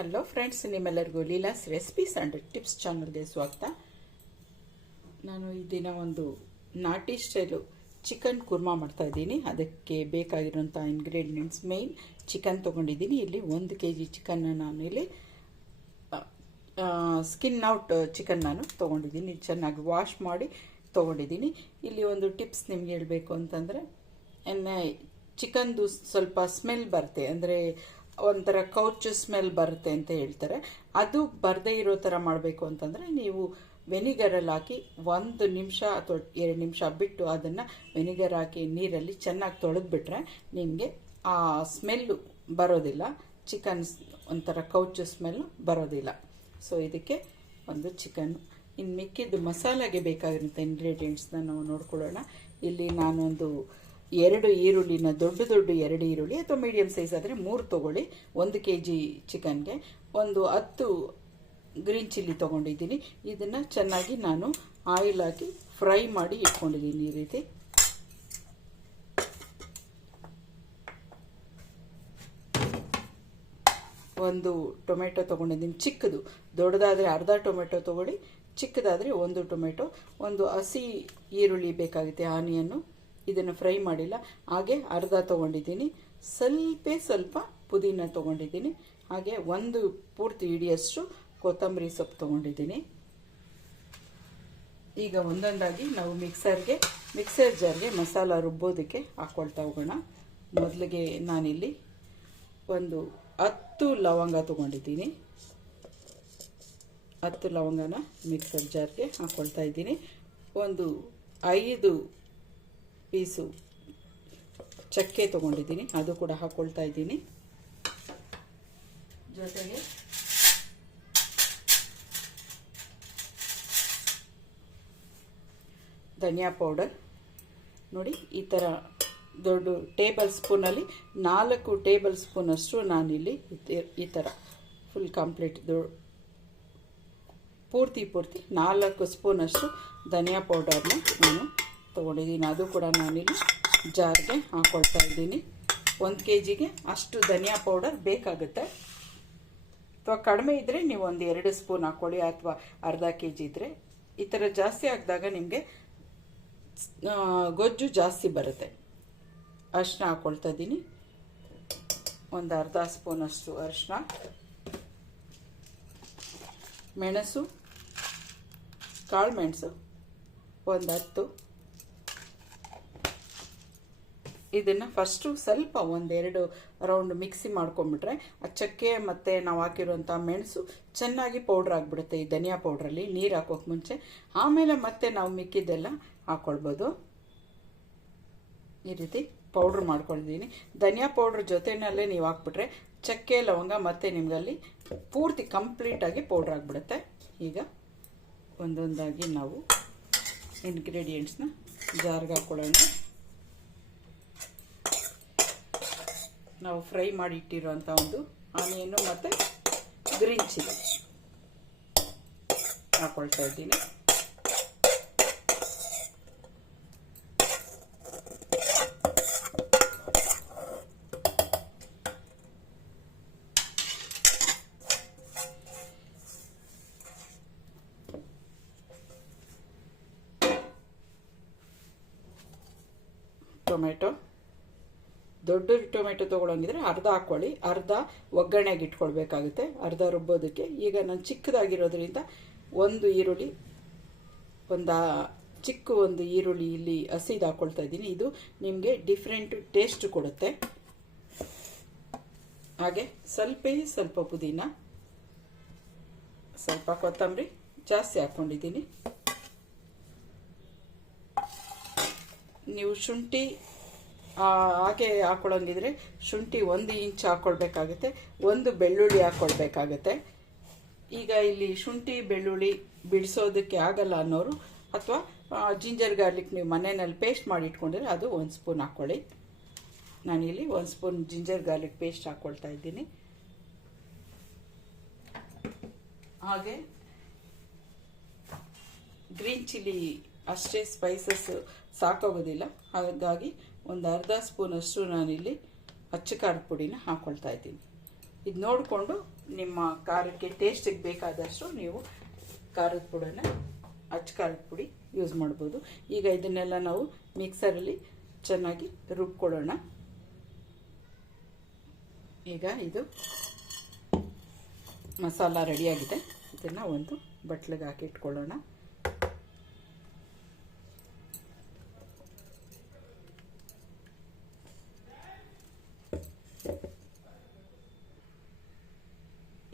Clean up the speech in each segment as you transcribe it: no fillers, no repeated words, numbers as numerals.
Hello friends, ನಿಮ್ಮೆಲ್ಲರಿಗೂ Leela's recipes and tips ಚಾನಲ್ಗೆ ಸ್ವಾಗತ. ನಾನು ಈ ದಿನ ಒಂದು ನಾಟಿ ಸ್ಟೈಲು ಚಿಕನ್ ಕುರ್ಮಾ ಮಾಡ್ತಾ ಇದ್ದೀನಿ. ಅದಕ್ಕೆ ಬೇಕಾಗಿರುವಂಥ ಇಂಗ್ರೀಡಿಯೆಂಟ್ಸ್ ಮೇಯ್ನ್ ಚಿಕನ್ ತೊಗೊಂಡಿದ್ದೀನಿ. ಇಲ್ಲಿ 1 kg ಚಿಕನ್ನ ನಾನು ಇಲ್ಲಿ ಸ್ಕಿನ್ ಔಟ್ ಚಿಕನ್ ನಾನು ತೊಗೊಂಡಿದ್ದೀನಿ. ಚೆನ್ನಾಗಿ ವಾಶ್ ಮಾಡಿ ತೊಗೊಂಡಿದ್ದೀನಿ. ಇಲ್ಲಿ ಒಂದು ಟಿಪ್ಸ್ ನಿಮ್ಗೆ ಹೇಳಬೇಕು ಅಂತಂದರೆ, ಚಿಕನ್ದು ಸ್ವಲ್ಪ ಸ್ಮೆಲ್ ಬರುತ್ತೆ, ಅಂದರೆ ಒಂಥರ ಕೌಚ್ ಸ್ಮೆಲ್ ಬರುತ್ತೆ ಅಂತ ಹೇಳ್ತಾರೆ. ಅದು ಬರದೇ ಇರೋ ಥರ ಮಾಡಬೇಕು ಅಂತಂದರೆ ನೀವು ವೆನಿಗರಲ್ಲಿ ಹಾಕಿ 1 ನಿಮಿಷ ಅಥವಾ 2 ನಿಮಿಷ ಬಿಟ್ಟು ಅದನ್ನು ವೆನಿಗರ್ ಹಾಕಿ ನೀರಲ್ಲಿ ಚೆನ್ನಾಗಿ ತೊಳೆದ್ಬಿಟ್ರೆ ನಿಮಗೆ ಆ ಸ್ಮೆಲ್ಲು ಬರೋದಿಲ್ಲ. ಚಿಕನ್ ಒಂಥರ ಕೌಚ್ ಸ್ಮೆಲ್ಲು ಬರೋದಿಲ್ಲ. ಸೊ ಇದಕ್ಕೆ ಒಂದು ಚಿಕನ್ನು. ಇನ್ನು ಮಿಕ್ಕಿದ್ದು ಮಸಾಲೆಗೆ ಬೇಕಾಗಿರುವಂಥ ಇಂಗ್ರೀಡಿಯೆಂಟ್ಸ್ನ ನಾವು ನೋಡ್ಕೊಳ್ಳೋಣ. ಇಲ್ಲಿ ನಾನೊಂದು 2 ಈರುಳ್ಳಿನ ದೊಡ್ಡ 2 ಈರುಳ್ಳಿ ಅಥವಾ ಮೀಡಿಯಮ್ ಸೈಜ್ ಆದರೆ 3 ತೊಗೊಳ್ಳಿ. 1 kg ಚಿಕನ್ಗೆ ಒಂದು 10 ಗ್ರೀನ್ ಚಿಲ್ಲಿ ತೊಗೊಂಡಿದ್ದೀನಿ. ಇದನ್ನು ಚೆನ್ನಾಗಿ ನಾನು ಆಯಿಲ್ ಹಾಕಿ ಫ್ರೈ ಮಾಡಿ ಇಟ್ಕೊಂಡಿದ್ದೀನಿ. ಈ ರೀತಿ ಒಂದು ಟೊಮೆಟೊ ತೊಗೊಂಡಿದ್ದೀನಿ, ಚಿಕ್ಕದು. ದೊಡ್ಡದಾದರೆ ಅರ್ಧ ಟೊಮೆಟೊ ತೊಗೊಳ್ಳಿ, ಚಿಕ್ಕದಾದರೆ 1 ಟೊಮೆಟೊ. ಒಂದು ಹಸಿ ಈರುಳ್ಳಿ ಬೇಕಾಗುತ್ತೆ, ಆನಿಯನ್ನು. ಇದನ್ನು ಫ್ರೈ ಮಾಡಿಲ್ಲ. ಹಾಗೆ ಅರ್ಧ ತೊಗೊಂಡಿದ್ದೀನಿ. ಸ್ವಲ್ಪ ಪುದೀನ ತೊಗೊಂಡಿದ್ದೀನಿ. ಹಾಗೆ 1 ಪೂರ್ತಿ ಹಿಡಿಯಷ್ಟು ಕೊತ್ತಂಬರಿ ಸೊಪ್ಪು ತೊಗೊಂಡಿದ್ದೀನಿ. ಈಗ ಒಂದೊಂದಾಗಿ ನಾವು ಮಿಕ್ಸರ್ ಜಾರ್ಗೆ ಮಸಾಲ ರುಬ್ಬೋದಕ್ಕೆ ಹಾಕ್ಕೊಳ್ತಾ ಹೋಗೋಣ. ಮೊದಲಿಗೆ ನಾನಿಲ್ಲಿ ಒಂದು 10 ಲವಂಗ ತೊಗೊಂಡಿದ್ದೀನಿ. 10 ಲವಂಗನ ಮಿಕ್ಸರ್ ಜಾರ್ಗೆ ಹಾಕ್ಕೊಳ್ತಾ ಇದ್ದೀನಿ. ಒಂದು 5 ಪೀಸು ಚಕ್ಕೆ ತೊಗೊಂಡಿದ್ದೀನಿ, ಅದು ಕೂಡ ಹಾಕ್ಕೊಳ್ತಾ ಇದ್ದೀನಿ. ಜೊತೆಗೆ ಧನಿಯಾ ಪೌಡರ್ ನೋಡಿ, ಈ ಥರ ದೊಡ್ಡ ಟೇಬಲ್ ಸ್ಪೂನಲ್ಲಿ 4 ಟೇಬಲ್ ಸ್ಪೂನಷ್ಟು ನಾನಿಲ್ಲಿ ಈ ಥರ ಫುಲ್ ಕಂಪ್ಲೀಟ್ ಪೂರ್ತಿ 4 ಸ್ಪೂನಷ್ಟು ಧನಿಯಾ ಪೌಡರ್ನ ನಾನು ತೊಗೊಂಡಿದ್ದೀನಿ. ಅದು ಕೂಡ ನಾನಿಲ್ಲಿ ಜಾರ್ಗೆ ಹಾಕ್ಕೊಳ್ತಾ ಇದ್ದೀನಿ. 1 kgಗೆ ಅಷ್ಟು ಧನಿಯಾ ಪೌಡರ್ ಬೇಕಾಗುತ್ತೆ. ಅಥವಾ ಕಡಿಮೆ ಇದ್ದರೆ ನೀವು ಒಂದು 2 ಸ್ಪೂನ್ ಹಾಕ್ಕೊಳ್ಳಿ, ಅಥವಾ ಅರ್ಧ kg ಇದ್ದರೆ. ಈ ಥರ ಜಾಸ್ತಿ ಹಾಕಿದಾಗ ನಿಮಗೆ ಗೊಜ್ಜು ಜಾಸ್ತಿ ಬರುತ್ತೆ. ಅರಿಶಿನ ಹಾಕ್ಕೊಳ್ತಾ ಇದ್ದೀನಿ, ಒಂದು ಅರ್ಧ ಸ್ಪೂನಷ್ಟು ಅರಿಶಿನ. ಮೆಣಸು, ಕಾಳು ಮೆಣಸು ಒಂದು 10. ಇದನ್ನು ಫಸ್ಟು ಸ್ವಲ್ಪ 1-2 ರೌಂಡ್ ಮಿಕ್ಸಿ ಮಾಡ್ಕೊಂಡ್ಬಿಟ್ರೆ ಆ ಚಕ್ಕೆ ಮತ್ತು ನಾವು ಹಾಕಿರುವಂಥ ಮೆಣಸು ಚೆನ್ನಾಗಿ ಪೌಡ್ರ್ ಆಗಿಬಿಡುತ್ತೆ ಈ ಧನಿಯಾ ಪೌಡ್ರಲ್ಲಿ, ನೀರು ಹಾಕೋಕೆ ಮುಂಚೆ. ಆಮೇಲೆ ಮತ್ತೆ ನಾವು ಮಿಕ್ಕಿದ್ದೆಲ್ಲ ಹಾಕ್ಕೊಳ್ಬೋದು. ಈ ರೀತಿ ಪೌಡ್ರ್ ಮಾಡ್ಕೊಂಡಿದ್ದೀನಿ. ಧನಿಯಾ ಪೌಡ್ರ್ ಜೊತೆಯಲ್ಲೇ ನೀವು ಹಾಕ್ಬಿಟ್ರೆ ಚಕ್ಕೆ ಲವಂಗ ಮತ್ತು ನಿಮಗಲ್ಲಿ ಪೂರ್ತಿ ಕಂಪ್ಲೀಟಾಗಿ ಪೌಡ್ರ್ ಆಗಿಬಿಡುತ್ತೆ. ಈಗ ಒಂದೊಂದಾಗಿ ನಾವು ಇಂಗ್ರೀಡಿಯೆಂಟ್ಸ್ನ ಜಾರ್ಗೆ ಹಾಕ್ಕೊಳ್ಳೋಣ. ನಾವು ಫ್ರೈ ಮಾಡಿ ಇಟ್ಟಿರುವಂಥ ಒಂದು ಆನಿಯನ್ನು ಮತ್ತು ಗ್ರೀನ್ ಚಿಲ್ಲಿ ಹಾಕ್ಕೊಳ್ತಾ ಇದ್ದೀನಿ. ಟೊಮೆಟೊ, ದೊಡ್ಡ ಟೊಮೆಟೊ ತೊಗೊಳಂಗಿದ್ರೆ ಅರ್ಧ ಹಾಕ್ಕೊಳ್ಳಿ, ಅರ್ಧ ಒಗ್ಗರಣೆಗೆ ಇಟ್ಕೊಳ್ಬೇಕಾಗುತ್ತೆ, ಅರ್ಧ ರುಬ್ಬೋದಕ್ಕೆ. ಈಗ ನಾನು ಚಿಕ್ಕದಾಗಿರೋದ್ರಿಂದ 1 ಈರುಳ್ಳಿ, ಒಂದು ಈರುಳ್ಳಿ ಇಲ್ಲಿ ಹಸಿದು ಹಾಕ್ಕೊಳ್ತಾ ಇದ್ದೀನಿ. ಇದು ನಿಮಗೆ ಡಿಫ್ರೆಂಟ್ ಟೇಸ್ಟ್ ಕೊಡುತ್ತೆ. ಹಾಗೆ ಸ್ವಲ್ಪ ಪುದೀನ, ಸ್ವಲ್ಪ ಕೊತ್ತಂಬರಿ ಜಾಸ್ತಿ ಹಾಕ್ಕೊಂಡಿದ್ದೀನಿ. ನೀವು ಶುಂಠಿ ಹಾಗೆ ಹಾಕ್ಕೊಳ್ಳೋಂಗಿದ್ರೆ ಶುಂಠಿ 1 ಇಂಚ್ ಹಾಕ್ಕೊಳ್ಬೇಕಾಗುತ್ತೆ, 1 ಬೆಳ್ಳುಳ್ಳಿ ಹಾಕ್ಕೊಳ್ಬೇಕಾಗತ್ತೆ. ಈಗ ಇಲ್ಲಿ ಶುಂಠಿ ಬೆಳ್ಳುಳ್ಳಿ ಬಿಡಿಸೋದಕ್ಕೆ ಆಗಲ್ಲ ಅನ್ನೋರು, ಅಥವಾ ಜಿಂಜರ್ ಗಾರ್ಲಿಕ್ ನೀವು ಮನೆಯಲ್ಲಿ ಪೇಸ್ಟ್ ಮಾಡಿ ಇಟ್ಕೊಂಡಿದ್ರೆ ಅದು 1 ಸ್ಪೂನ್ ಹಾಕ್ಕೊಳ್ಳಿ. ನಾನಿಲ್ಲಿ 1 ಸ್ಪೂನ್ ಜಿಂಜರ್ ಗಾರ್ಲಿಕ್ ಪೇಸ್ಟ್ ಹಾಕ್ಕೊಳ್ತಾ ಇದ್ದೀನಿ. ಹಾಗೆ ಗ್ರೀನ್ ಚಿಲ್ಲಿ ಅಷ್ಟೇ ಸ್ಪೈಸಸ್ ಸಾಕಾಗೋದಿಲ್ಲ, ಹಾಗಾಗಿ ಒಂದು ಅರ್ಧ ಸ್ಪೂನಷ್ಟು ನಾನಿಲ್ಲಿ ಅಚ್ಚ ಖಾರದ ಪುಡಿನ ಹಾಕ್ಕೊಳ್ತಾ ಇದ್ದೀನಿ. ಇದು ನೋಡಿಕೊಂಡು ನಿಮ್ಮ ಖಾರಕ್ಕೆ ಟೇಸ್ಟಿಗೆ ಬೇಕಾದಷ್ಟು ನೀವು ಖಾರದ ಪುಡಿನ ಖಾರದ ಪುಡಿ ಯೂಸ್ ಮಾಡ್ಬೋದು. ಈಗ ಇದನ್ನೆಲ್ಲ ನಾವು ಮಿಕ್ಸರಲ್ಲಿ ಚೆನ್ನಾಗಿ ರುಬ್ಕೊಳ್ಳೋಣ. ಈಗ ಇದು ಮಸಾಲ ರೆಡಿಯಾಗಿದೆ. ಇದನ್ನು ಒಂದು ಬಟ್ಲಿಗೆ ಹಾಕಿ ಇಟ್ಕೊಳ್ಳೋಣ.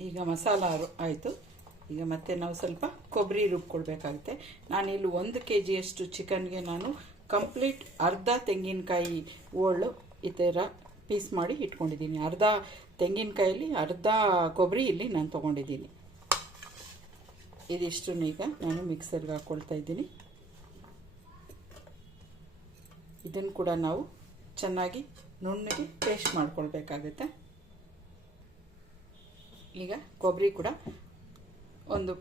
ಈಗ ಮಸಾಲ ಆಯಿತು. ಈಗ ಮತ್ತೆ ನಾವು ಸ್ವಲ್ಪ ಕೊಬ್ಬರಿ ರುಬ್ಕೊಳ್ಬೇಕಾಗುತ್ತೆ. ನಾನಿಲ್ಲಿ 1 kg ಚಿಕನ್ಗೆ ನಾನು ಕಂಪ್ಲೀಟ್ ಅರ್ಧ ತೆಂಗಿನಕಾಯಿ ಓಳು ಈ ಥರ ಪೀಸ್ ಮಾಡಿ ಇಟ್ಕೊಂಡಿದ್ದೀನಿ. ಅರ್ಧ ತೆಂಗಿನಕಾಯಲ್ಲಿ ಅರ್ಧ ಕೊಬ್ಬರಿ ಇಲ್ಲಿ ನಾನು ತೊಗೊಂಡಿದ್ದೀನಿ. ಇದಿಷ್ಟು ಈಗ ನಾನು ಮಿಕ್ಸರ್ಗೆ ಹಾಕ್ಕೊಳ್ತಾ ಇದ್ದೀನಿ. ಇದನ್ನು ಕೂಡ ನಾವು ಚೆನ್ನಾಗಿ ನುಣ್ಣಗೆ ಪೇಸ್ಟ್ ಮಾಡ್ಕೊಳ್ಬೇಕಾಗುತ್ತೆ. ಈಗ ಕೊಬ್ಬರಿ ಕೂಡ ಒಂದು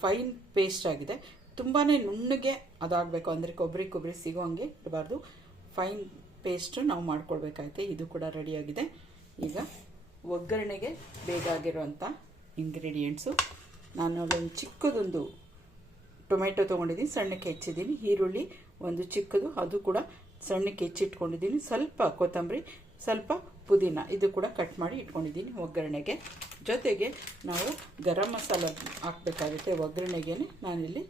ಫೈನ್ ಪೇಸ್ಟ್ ಆಗಿದೆ. ತುಂಬಾ ನುಣ್ಣಗೆ ಅದಾಗಬೇಕು, ಅಂದರೆ ಕೊಬ್ಬರಿ ಸಿಗೋಂಗೆ ಇರಬಾರ್ದು. ಫೈನ್ ಪೇಸ್ಟು ನಾವು ಮಾಡ್ಕೊಳ್ಬೇಕಾಗುತ್ತೆ. ಇದು ಕೂಡ ರೆಡಿಯಾಗಿದೆ. ಈಗ ಒಗ್ಗರಣೆಗೆ ಬೇಕಾಗಿರುವಂಥ ಇಂಗ್ರೀಡಿಯೆಂಟ್ಸು, ನಾನು ಒಂದು ಚಿಕ್ಕದೊಂದು ಟೊಮೆಟೊ ತೊಗೊಂಡಿದ್ದೀನಿ, ಸಣ್ಣಕ್ಕೆ ಹೆಚ್ಚಿದ್ದೀನಿ. ಈರುಳ್ಳಿ ಒಂದು ಚಿಕ್ಕದು, ಅದು ಕೂಡ ಸಣ್ಣಕ್ಕೆ ಹೆಚ್ಚಿಟ್ಕೊಂಡಿದ್ದೀನಿ. ಸ್ವಲ್ಪ ಕೊತ್ತಂಬರಿ, ಸ್ವಲ್ಪ ಪುದೀನ, ಇದು ಕೂಡ ಕಟ್ ಮಾಡಿ ಇಟ್ಕೊಂಡಿದ್ದೀನಿ ಒಗ್ಗರಣೆಗೆ. ಜೊತೆಗೆ ನಾವು ಗರಂ ಮಸಾಲ ಹಾಕಬೇಕಾಗುತ್ತೆ ಒಗ್ಗರಣೆಗೆ. ನಾನಿಲ್ಲಿ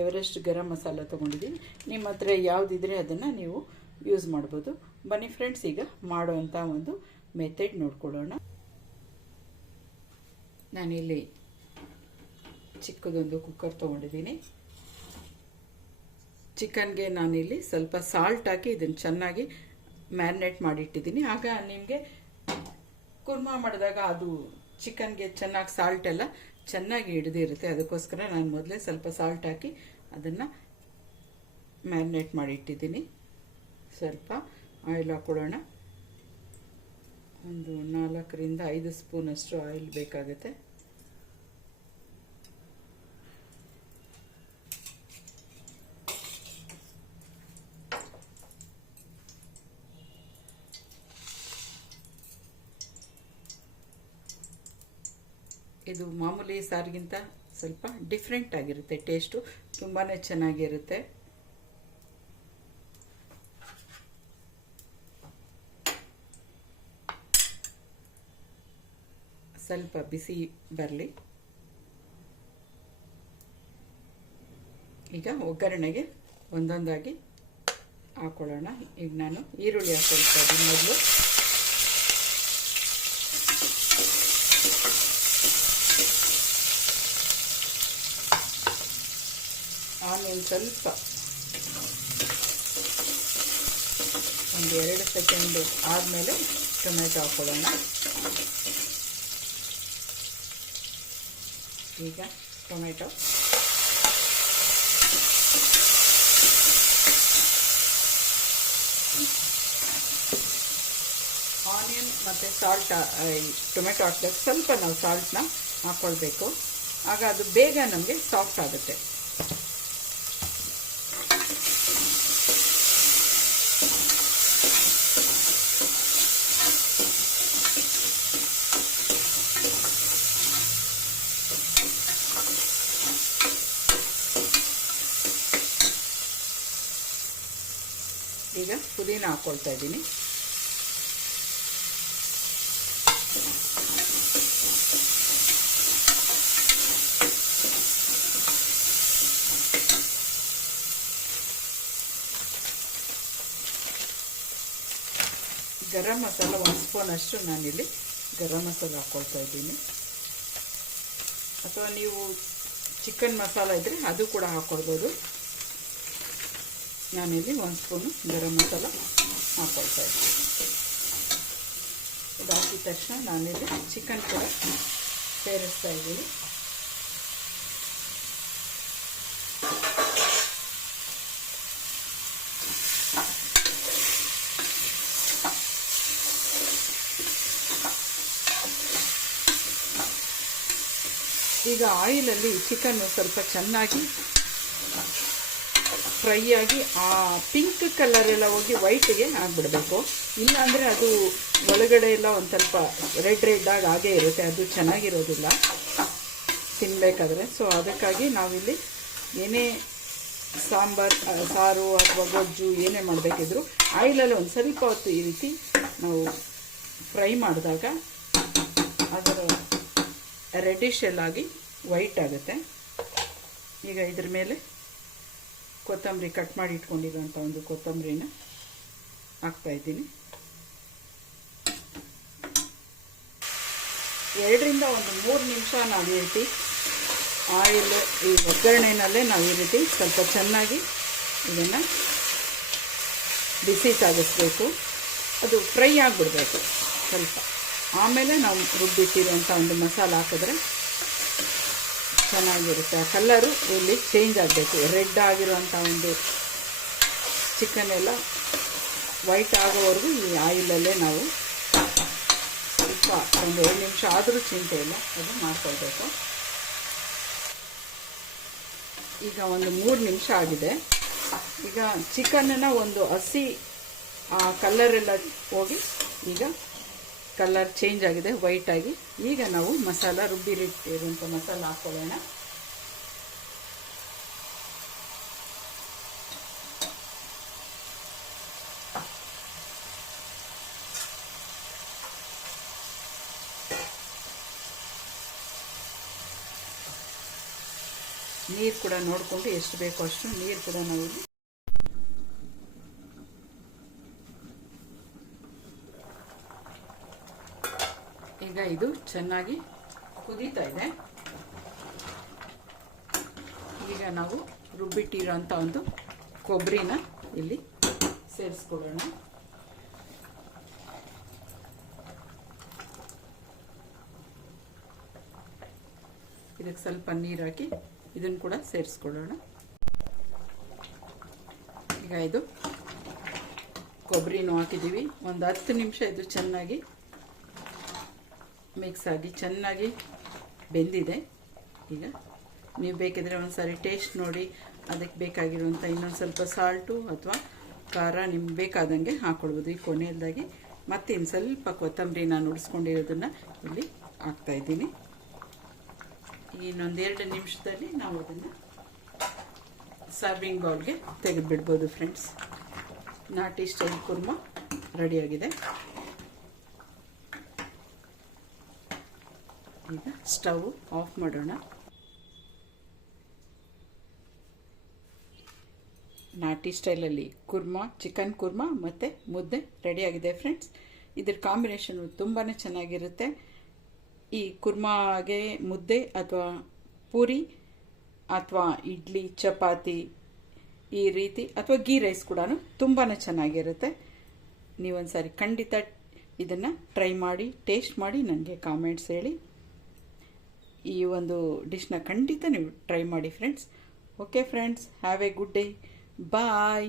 ಎವರೆಸ್ಟ್ ಗರಂ ಮಸಾಲ ತೊಗೊಂಡಿದ್ದೀನಿ. ನಿಮ್ಮ ಹತ್ರ ಯಾವುದಿದ್ರೆ ಅದನ್ನು ನೀವು ಯೂಸ್ ಮಾಡ್ಬೋದು. ಬನ್ನಿ ಫ್ರೆಂಡ್ಸ್, ಈಗ ಮಾಡೋವಂಥ ಒಂದು ಮೆಥಡ್ ನೋಡ್ಕೊಳ್ಳೋಣ. ನಾನಿಲ್ಲಿ ಚಿಕ್ಕದೊಂದು ಕುಕ್ಕರ್ ತೊಗೊಂಡಿದ್ದೀನಿ. ಚಿಕನ್ಗೆ ನಾನಿಲ್ಲಿ ಸ್ವಲ್ಪ ಸಾಲ್ಟ್ ಹಾಕಿ ಇದನ್ನು ಚೆನ್ನಾಗಿ ಮ್ಯಾರಿನೇಟ್ ಮಾಡಿಟ್ಟಿದ್ದೀನಿ. ಆಗ ನಿಮಗೆ ಕುರ್ಮಾ ಮಾಡಿದಾಗ ಅದು ಚಿಕನ್ಗೆ ಚೆನ್ನಾಗಿ ಸಾಲ್ಟ್ ಎಲ್ಲ ಚೆನ್ನಾಗಿ ಹಿಡಿದಿರುತ್ತೆ. ಅದಕ್ಕೋಸ್ಕರ ನಾನು ಮೊದಲೇ ಸ್ವಲ್ಪ ಸಾಲ್ಟ್ ಹಾಕಿ ಅದನ್ನು ಮ್ಯಾರಿನೇಟ್ ಮಾಡಿಟ್ಟಿದ್ದೀನಿ. ಸ್ವಲ್ಪ ಆಯಿಲ್ ಹಾಕ್ಕೊಳ್ಳೋಣ. ಒಂದು 4ರಿಂದ 5 ಸ್ಪೂನಷ್ಟು ಆಯಿಲ್ ಬೇಕಾಗುತ್ತೆ. ಇದು ಮಾಮೂಲಿ ಸಾರಿಗಿಂತ ಸ್ವಲ್ಪ ಡಿಫ್ರೆಂಟ್ ಆಗಿರುತ್ತೆ. ಟೇಸ್ಟು ತುಂಬಾ ಚೆನ್ನಾಗಿರುತ್ತೆ. ಸ್ವಲ್ಪ ಬಿಸಿ ಬರಲಿ. ಈಗ ಒಗ್ಗರಣೆಗೆ ಒಂದೊಂದಾಗಿ ಹಾಕೊಳ್ಳೋಣ. ಈಗ ನಾನು ಈರುಳ್ಳಿ ಹಾಕೊಳ್ತಾ ಇದ್ದೀನಿ. ಮೊದಲು ಆಮೇಲೆ ಸ್ವಲ್ಪ ಒಂದು 2 ಸೆಕೆಂಡು ಆದಮೇಲೆ ಟೊಮೆಟೊ ಹಾಕೊಳ್ಳೋಣ. ಈಗ ಟೊಮೆಟೊ ಆನಿಯನ್ ಮತ್ತು ಸಾಲ್ಟ್, ಟೊಮೆಟೊ ಹಾಕಿದಾಗ ಸ್ವಲ್ಪ ನಾವು ಸಾಲ್ಟ್ನ ಹಾಕ್ಕೊಳ್ಬೇಕು. ಆಗ ಅದು ಬೇಗ ನಮಗೆ ಸಾಫ್ಟ್ ಆಗುತ್ತೆ. ಈಗ ಪುದೀನ ಹಾಕ್ಕೊಳ್ತಾ ಇದ್ದೀನಿ. ಗರಂ ಮಸಾಲ 1 ಸ್ಪೂನಷ್ಟು ನಾನಿಲ್ಲಿ ಗರಂ ಮಸಾಲ ಹಾಕ್ಕೊಳ್ತಾ ಇದ್ದೀನಿ. ಅಥವಾ ನೀವು ಚಿಕನ್ ಮಸಾಲ ಇದ್ದರೆ ಅದು ಕೂಡ ಹಾಕ್ಕೊಳ್ಬೋದು. ನಾನಿಲ್ಲಿ 1 ಸ್ಪೂನು ಗರಂ ಮಸಾಲ ಹಾಕ್ಕೊಳ್ತಾ ಇದ್ದೀನಿ. ಇದು ಹಾಕಿದ ತಕ್ಷಣ ನಾನಿಲ್ಲಿ ಚಿಕನ್ ಕೂಡ ಸೇರಿಸ್ತಾ ಇದ್ದೀನಿ. ಈಗ ಆಯಿಲಲ್ಲಿ ಚಿಕನ್ನು ಸ್ವಲ್ಪ ಚೆನ್ನಾಗಿ ಫ್ರೈ ಆಗಿ ಆ ಪಿಂಕ್ ಕಲರ್ ಎಲ್ಲ ಹೋಗಿ ವೈಟ್ಗೆ ಆಗಿಬಿಡಬೇಕು. ಇಲ್ಲಾಂದರೆ ಅದು ಒಳಗಡೆ ಎಲ್ಲ ಒಂದು ಸ್ವಲ್ಪ ರೆಡ್ ಆಗಿ ಹಾಗೇ ಇರುತ್ತೆ, ಅದು ಚೆನ್ನಾಗಿರೋದಿಲ್ಲ ತಿನ್ನಬೇಕಾದ್ರೆ. ಸೊ ಅದಕ್ಕಾಗಿ ನಾವಿಲ್ಲಿ ಏನೇ ಸಾರು ಅಥವಾ ಗೊಜ್ಜು ಏನೇ ಮಾಡಬೇಕಿದ್ರು ಆಯಿಲಲ್ಲಿ ಒಂದು ಸ್ವಲ್ಪ ಹೊತ್ತು ಈ ರೀತಿ ನಾವು ಫ್ರೈ ಮಾಡಿದಾಗ ಅದರ ರೆಡಿಶ್ ಆಗಿ ವೈಟ್ ಆಗುತ್ತೆ. ಈಗ ಇದ್ರ ಮೇಲೆ ಕೊತ್ತಂಬರಿ ಕಟ್ ಮಾಡಿ ಇಟ್ಕೊಂಡಿರೋಂಥ ಒಂದು ಕೊತ್ತಂಬರಿನ ಹಾಕ್ತಾಯಿದ್ದೀನಿ. 2 ರಿಂದ 3 ನಿಮಿಷ ನಾವು ಈ ರೀತಿ ಆಯಿಲ್ ಈ ಒಗ್ಗರಣೆನಲ್ಲೇ ನಾವು ಈ ರೀತಿ ಸ್ವಲ್ಪ ಚೆನ್ನಾಗಿ ಇದನ್ನು ಬಿಸಿ ತಾಗಿಸ್ಬೇಕು. ಅದು ಫ್ರೈ ಆಗಿಬಿಡ್ಬೇಕು ಸ್ವಲ್ಪ. ಆಮೇಲೆ ನಾವು ರುಬ್ಬಿಟ್ಟಿರುವಂಥ ಒಂದು ಮಸಾಲ ಹಾಕಿದ್ರೆ ಚೆನ್ನಾಗಿರುತ್ತೆ. ಆ ಕಲ್ಲರು ಇಲ್ಲಿ ಚೇಂಜ್ ಆಗಬೇಕು. ರೆಡ್ ಆಗಿರುವಂಥ ಒಂದು ಚಿಕನ್ ಎಲ್ಲ ವೈಟ್ ಆಗೋವರೆಗೂ ಈ ಆಯಿಲಲ್ಲೇ ನಾವು ಸ್ವಲ್ಪ ಒಂದು 2 ನಿಮಿಷ ಆದರೂ ಚಿಂತೆ ಇಲ್ಲ, ಅದು ಮಾಡ್ಕೊಳ್ಬೇಕು. ಈಗ ಒಂದು 3 ನಿಮಿಷ ಆಗಿದೆ. ಈಗ ಚಿಕನನ್ನು ಒಂದು ಹಸಿ ಆ ಕಲ್ಲರೆಲ್ಲ ಹೋಗಿ ಈಗ ಕಲರ್ ಚೇಂಜ್ ಆಗಿದೆ ವೈಟ್ ಆಗಿ. ಈಗ ನಾವು ಮಸಾಲ ರುಬ್ಬಿಟ್ಟಿರುವಂಥ ಮಸಾಲ ಹಾಕ್ಕೊಳ್ಳೋಣ. ನೀರು ಕೂಡ ನೋಡಿಕೊಂಡು ಎಷ್ಟು ಬೇಕೋ ಅಷ್ಟು ನೀರು ಕೂಡ ನಾವು ಈಗ ಇದು ಚೆನ್ನಾಗಿ ಕುದೀತಾ ಇದೆ. ಈಗ ನಾವು ರುಬ್ಬಿಟ್ಟಿರೋಂಥ ಒಂದು ಕೊಬ್ಬರಿನ ಇಲ್ಲಿ ಸೇರಿಸ್ಕೊಳ್ಳೋಣ. ಇದಕ್ಕೆ ಸ್ವಲ್ಪ ನೀರು ಹಾಕಿ ಇದನ್ನು ಕೂಡ ಸೇರಿಸ್ಕೊಳ್ಳೋಣ. ಈಗ ಇದು ಕೊಬ್ಬರಿನೂ ಹಾಕಿದ್ದೀವಿ. ಒಂದು 10 ನಿಮಿಷ ಇದು ಚೆನ್ನಾಗಿ ಮಿಕ್ಸ್ ಆಗಿ ಚೆನ್ನಾಗಿ ಬೆಂದಿದೆ. ಈಗ ನೀವು ಬೇಕಿದ್ರೆ ಒಂದು ಸಾರಿ ಟೇಸ್ಟ್ ನೋಡಿ, ಅದಕ್ಕೆ ಬೇಕಾಗಿರುವಂಥ ಇನ್ನೊಂದು ಸ್ವಲ್ಪ ಸಾಲ್ಟು ಅಥವಾ ಖಾರ ನಿಮ್ಗೆ ಬೇಕಾದಂಗೆ ಹಾಕ್ಕೊಳ್ಬೋದು. ಈ ಕೊನೆಯದಾಗಿ ಮತ್ತೆ ಇನ್ನು ಸ್ವಲ್ಪ ಕೊತ್ತಂಬರಿ ನಾನು ಉಳಿಸ್ಕೊಂಡಿರೋದನ್ನು ಇಲ್ಲಿ ಹಾಕ್ತಾಯಿದ್ದೀನಿ. ಇನ್ನೊಂದು 2 ನಿಮಿಷದಲ್ಲಿ ನಾವು ಅದನ್ನು ಸರ್ವಿಂಗ್ ಬೌಲ್ಗೆ ತೆಗೆದುಬಿಡ್ಬೋದು ಫ್ರೆಂಡ್ಸ್. ನಾಟಿ ಸ್ಟೈಲ್ ಕುರ್ಮಾ ರೆಡಿಯಾಗಿದೆ. ಈಗ ಸ್ಟವ್ ಆಫ್ ಮಾಡೋಣ. ನಾಟಿ ಸ್ಟೈಲಲ್ಲಿ ಕುರ್ಮಾ, ಚಿಕನ್ ಕುರ್ಮಾ ಮತ್ತು ಮುದ್ದೆ ರೆಡಿಯಾಗಿದೆ ಫ್ರೆಂಡ್ಸ್. ಇದ್ರ ಕಾಂಬಿನೇಷನು ತುಂಬಾ ಚೆನ್ನಾಗಿರುತ್ತೆ. ಈ ಕುರ್ಮಾಗೆ ಮುದ್ದೆ ಅಥವಾ ಪೂರಿ ಅಥವಾ ಇಡ್ಲಿ, ಚಪಾತಿ ಈ ರೀತಿ ಅಥವಾ ಗೀ ರೈಸ್ ಕೂಡ ತುಂಬಾ ಚೆನ್ನಾಗಿರುತ್ತೆ. ನೀವೊಂದು ಸಾರಿ ಖಂಡಿತ ಇದನ್ನು ಟ್ರೈ ಮಾಡಿ, ಟೇಸ್ಟ್ ಮಾಡಿ ನನಗೆ ಕಾಮೆಂಟ್ಸ್ ಹೇಳಿ. ಈ ಒಂದು ಡಿಶ್ನ ಖಂಡಿತ ನೀವು ಟ್ರೈ ಮಾಡಿ friends. Okay friends, have a good day. Bye.